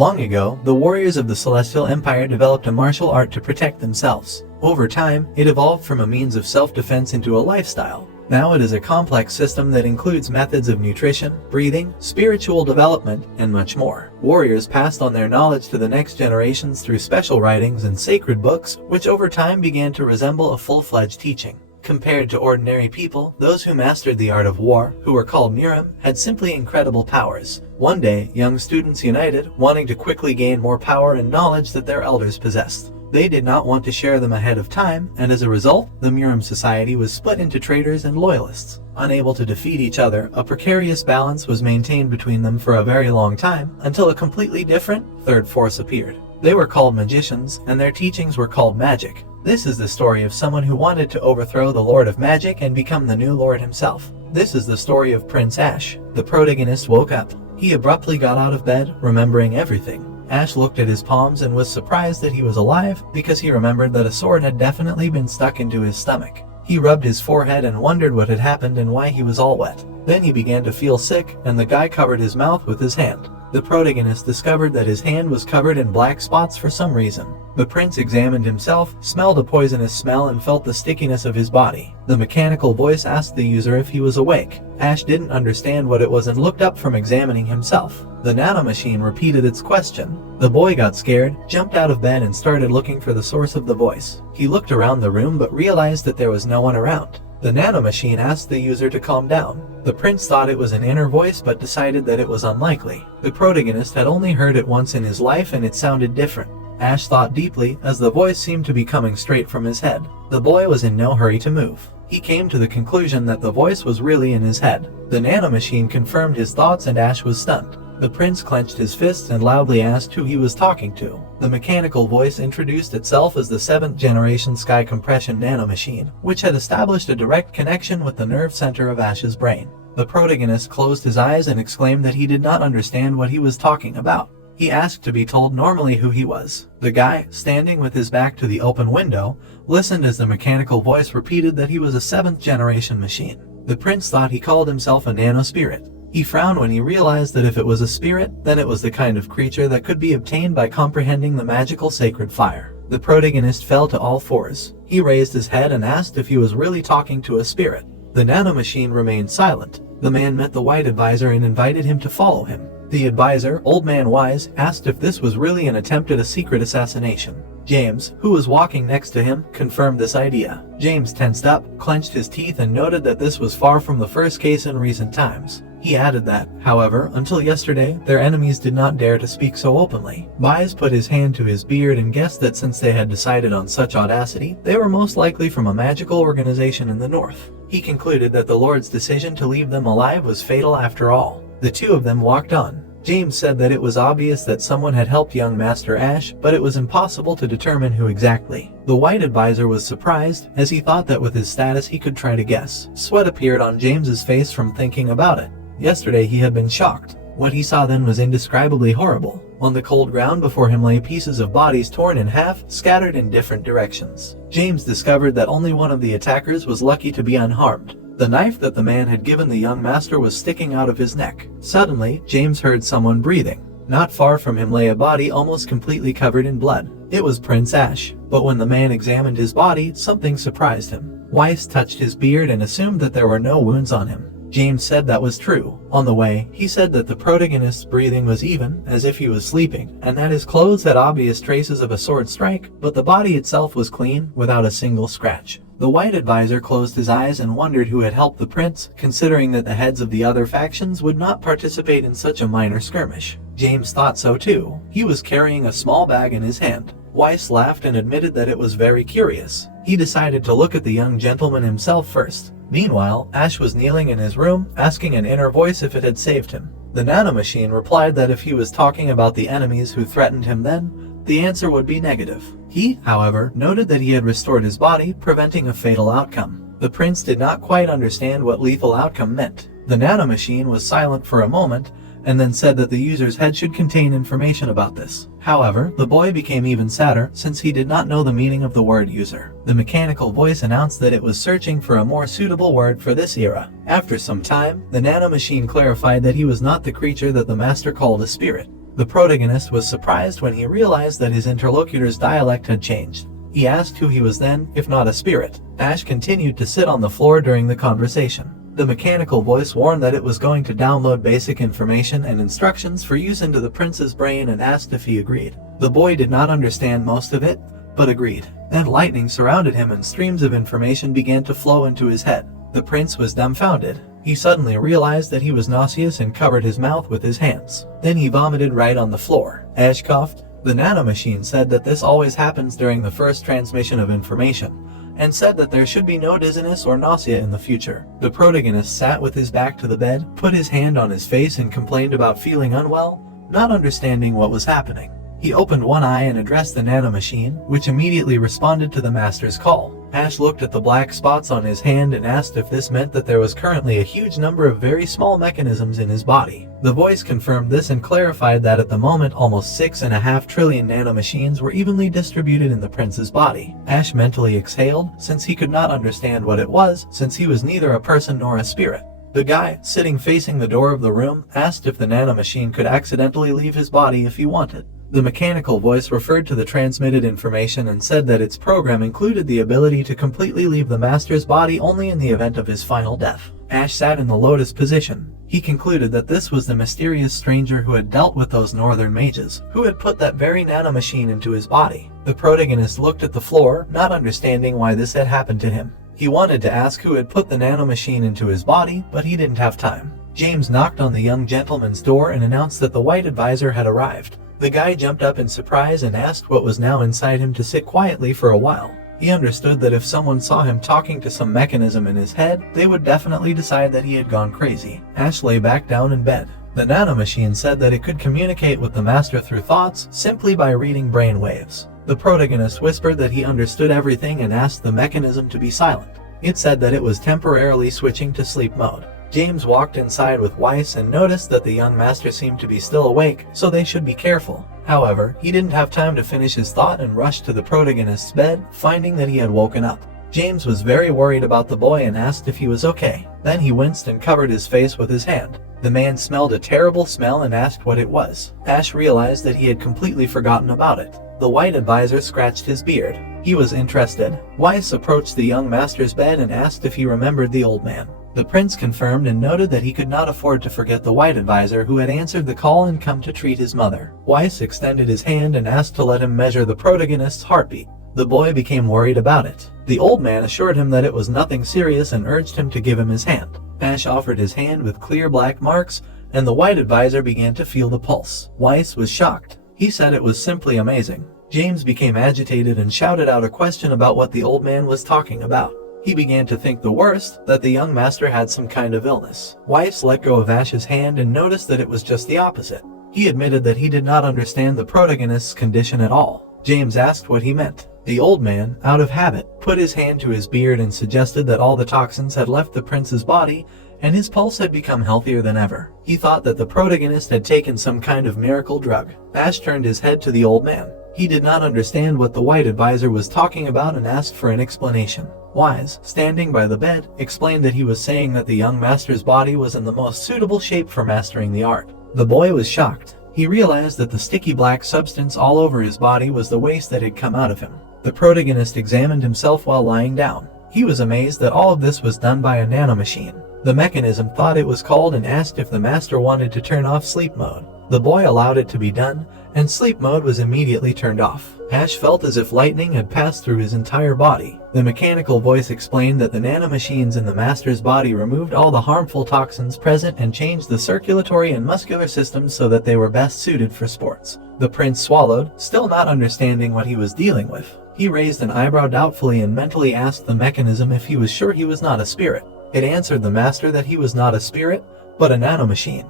Long ago, the warriors of the Celestial Empire developed a martial art to protect themselves. Over time, it evolved from a means of self-defense into a lifestyle. Now it is a complex system that includes methods of nutrition, breathing, spiritual development, and much more. Warriors passed on their knowledge to the next generations through special writings and sacred books, which over time began to resemble a full-fledged teaching. Compared to ordinary people, those who mastered the art of war, who were called Murim, had simply incredible powers. One day, young students united, wanting to quickly gain more power and knowledge that their elders possessed. They did not want to share them ahead of time, and as a result, the Murim society was split into traitors and loyalists. Unable to defeat each other, a precarious balance was maintained between them for a very long time, until a completely different, third force appeared. They were called magicians, and their teachings were called magic. This is the story of someone who wanted to overthrow the Lord of Magic and become the new Lord himself. This is the story of Prince Ash. The protagonist woke up. He abruptly got out of bed, remembering everything. Ash looked at his palms and was surprised that he was alive, because he remembered that a sword had definitely been stuck into his stomach. He rubbed his forehead and wondered what had happened and why he was all wet. Then he began to feel sick, and the guy covered his mouth with his hand. The protagonist discovered that his hand was covered in black spots for some reason. The prince examined himself, smelled a poisonous smell, and felt the stickiness of his body. The mechanical voice asked the user if he was awake. Ash didn't understand what it was and looked up from examining himself. The nano machine repeated its question. The boy got scared, jumped out of bed, and started looking for the source of the voice. He looked around the room but realized that there was no one around. The nano machine asked the user to calm down. The prince thought it was an inner voice but decided that it was unlikely. The protagonist had only heard it once in his life and it sounded different. Ash thought deeply, as the voice seemed to be coming straight from his head. The boy was in no hurry to move. He came to the conclusion that the voice was really in his head. The nano machine confirmed his thoughts and Ash was stunned. The prince clenched his fists and loudly asked who he was talking to. The mechanical voice introduced itself as the 7th generation sky compression nanomachine, which had established a direct connection with the nerve center of Ash's brain. The protagonist closed his eyes and exclaimed that he did not understand what he was talking about. He asked to be told normally who he was. The guy, standing with his back to the open window, listened as the mechanical voice repeated that he was a 7th generation machine. The prince thought he called himself a nano spirit. He frowned when he realized that if it was a spirit, then it was the kind of creature that could be obtained by comprehending the magical sacred fire. The protagonist fell to all fours. He raised his head and asked if he was really talking to a spirit. The nanomachine remained silent. The man met the white advisor and invited him to follow him. The advisor, Old Man Wise, asked if this was really an attempt at a secret assassination. James, who was walking next to him, confirmed this idea. James tensed up, clenched his teeth, and noted that this was far from the first case in recent times. He added that, however, until yesterday, their enemies did not dare to speak so openly. Wise put his hand to his beard and guessed that since they had decided on such audacity, they were most likely from a magical organization in the north. He concluded that the Lord's decision to leave them alive was fatal after all. The two of them walked on. James said that it was obvious that someone had helped young Master Ash, but it was impossible to determine who exactly. The white advisor was surprised, as he thought that with his status he could try to guess. Sweat appeared on James's face from thinking about it. Yesterday he had been shocked. What he saw then was indescribably horrible. On the cold ground before him lay pieces of bodies torn in half, scattered in different directions. James discovered that only one of the attackers was lucky to be unharmed. The knife that the man had given the young master was sticking out of his neck. Suddenly, James heard someone breathing. Not far from him lay a body almost completely covered in blood. It was Prince Ash. But when the man examined his body, something surprised him. Weiss touched his beard and assumed that there were no wounds on him. James said that was true. On the way, he said that the protagonist's breathing was even, as if he was sleeping, and that his clothes had obvious traces of a sword strike, but the body itself was clean, without a single scratch. The white advisor closed his eyes and wondered who had helped the prince, considering that the heads of the other factions would not participate in such a minor skirmish. James thought so too. He was carrying a small bag in his hand. Weiss laughed and admitted that it was very curious. He decided to look at the young gentleman himself first. Meanwhile, Ash was kneeling in his room, asking an inner voice if it had saved him. The nanomachine replied that if he was talking about the enemies who threatened him then, the answer would be negative. He, however, noted that he had restored his body, preventing a fatal outcome. The prince did not quite understand what lethal outcome meant. The nanomachine was silent for a moment, and then said that the user's head should contain information about this. However, the boy became even sadder since he did not know the meaning of the word user. The mechanical voice announced that it was searching for a more suitable word for this era. After some time, the nanomachine clarified that he was not the creature that the master called a spirit. The protagonist was surprised when he realized that his interlocutor's dialect had changed. He asked who he was then, if not a spirit. Ash continued to sit on the floor during the conversation. The mechanical voice warned that it was going to download basic information and instructions for use into the prince's brain and asked if he agreed. The boy did not understand most of it, but agreed. Then lightning surrounded him and streams of information began to flow into his head. The prince was dumbfounded. He suddenly realized that he was nauseous and covered his mouth with his hands. Then he vomited right on the floor. Ash coughed. The nanomachine said that this always happens during the first transmission of information, and said that there should be no dizziness or nausea in the future. The protagonist sat with his back to the bed, put his hand on his face and complained about feeling unwell, not understanding what was happening. He opened one eye and addressed the nanomachine, which immediately responded to the master's call. Ash looked at the black spots on his hand and asked if this meant that there was currently a huge number of very small mechanisms in his body. The voice confirmed this and clarified that at the moment almost 6.5 trillion nanomachines were evenly distributed in the prince's body. Ash mentally exhaled, since he could not understand what it was, since he was neither a person nor a spirit. The guy, sitting facing the door of the room, asked if the nanomachine could accidentally leave his body if he wanted. The mechanical voice referred to the transmitted information and said that its program included the ability to completely leave the master's body only in the event of his final death. Ash sat in the lotus position. He concluded that this was the mysterious stranger who had dealt with those northern mages, who had put that very nanomachine into his body. The protagonist looked at the floor, not understanding why this had happened to him. He wanted to ask who had put the nanomachine into his body, but he didn't have time. James knocked on the young gentleman's door and announced that the white advisor had arrived. The guy jumped up in surprise and asked what was now inside him to sit quietly for a while. He understood that if someone saw him talking to some mechanism in his head, they would definitely decide that he had gone crazy. Ash lay back down in bed. The nanomachine said that it could communicate with the master through thoughts simply by reading brain waves. The protagonist whispered that he understood everything and asked the mechanism to be silent. It said that it was temporarily switching to sleep mode. James walked inside with Weiss and noticed that the young master seemed to be still awake, so they should be careful. However, he didn't have time to finish his thought and rushed to the protagonist's bed, finding that he had woken up. James was very worried about the boy and asked if he was okay. Then he winced and covered his face with his hand. The man smelled a terrible smell and asked what it was. Ash realized that he had completely forgotten about it. The white advisor scratched his beard. He was interested. Weiss approached the young master's bed and asked if he remembered the old man. The prince confirmed and noted that he could not afford to forget the white advisor who had answered the call and come to treat his mother. Weiss extended his hand and asked to let him measure the protagonist's heartbeat. The boy became worried about it. The old man assured him that it was nothing serious and urged him to give him his hand. Ash offered his hand with clear black marks, and the white advisor began to feel the pulse. Weiss was shocked. He said it was simply amazing. James became agitated and shouted out a question about what the old man was talking about. He began to think the worst, that the young master had some kind of illness. Weiss let go of Ash's hand and noticed that it was just the opposite. He admitted that he did not understand the protagonist's condition at all. James asked what he meant. The old man, out of habit, put his hand to his beard and suggested that all the toxins had left the prince's body and his pulse had become healthier than ever. He thought that the protagonist had taken some kind of miracle drug. Ash turned his head to the old man. He did not understand what the white advisor was talking about and asked for an explanation. Weiss, standing by the bed, explained that he was saying that the young master's body was in the most suitable shape for mastering the art. The boy was shocked. He realized that the sticky black substance all over his body was the waste that had come out of him. The protagonist examined himself while lying down. He was amazed that all of this was done by a nanomachine. The mechanism thought it was called and asked if the master wanted to turn off sleep mode. The boy allowed it to be done, and sleep mode was immediately turned off. Ash felt as if lightning had passed through his entire body. The mechanical voice explained that the nanomachines in the master's body removed all the harmful toxins present and changed the circulatory and muscular systems so that they were best suited for sports. The prince swallowed, still not understanding what he was dealing with. He raised an eyebrow doubtfully and mentally asked the mechanism if he was sure he was not a spirit. It answered the master that he was not a spirit, but a nanomachine.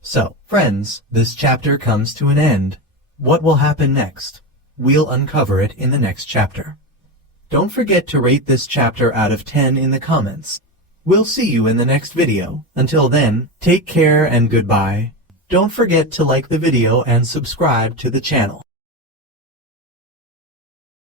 So, friends, this chapter comes to an end. What will happen next? We'll uncover it in the next chapter. Don't forget to rate this chapter out of 10 in the comments. We'll see you in the next video. Until then, take care and goodbye. Don't forget to like the video and subscribe to the channel.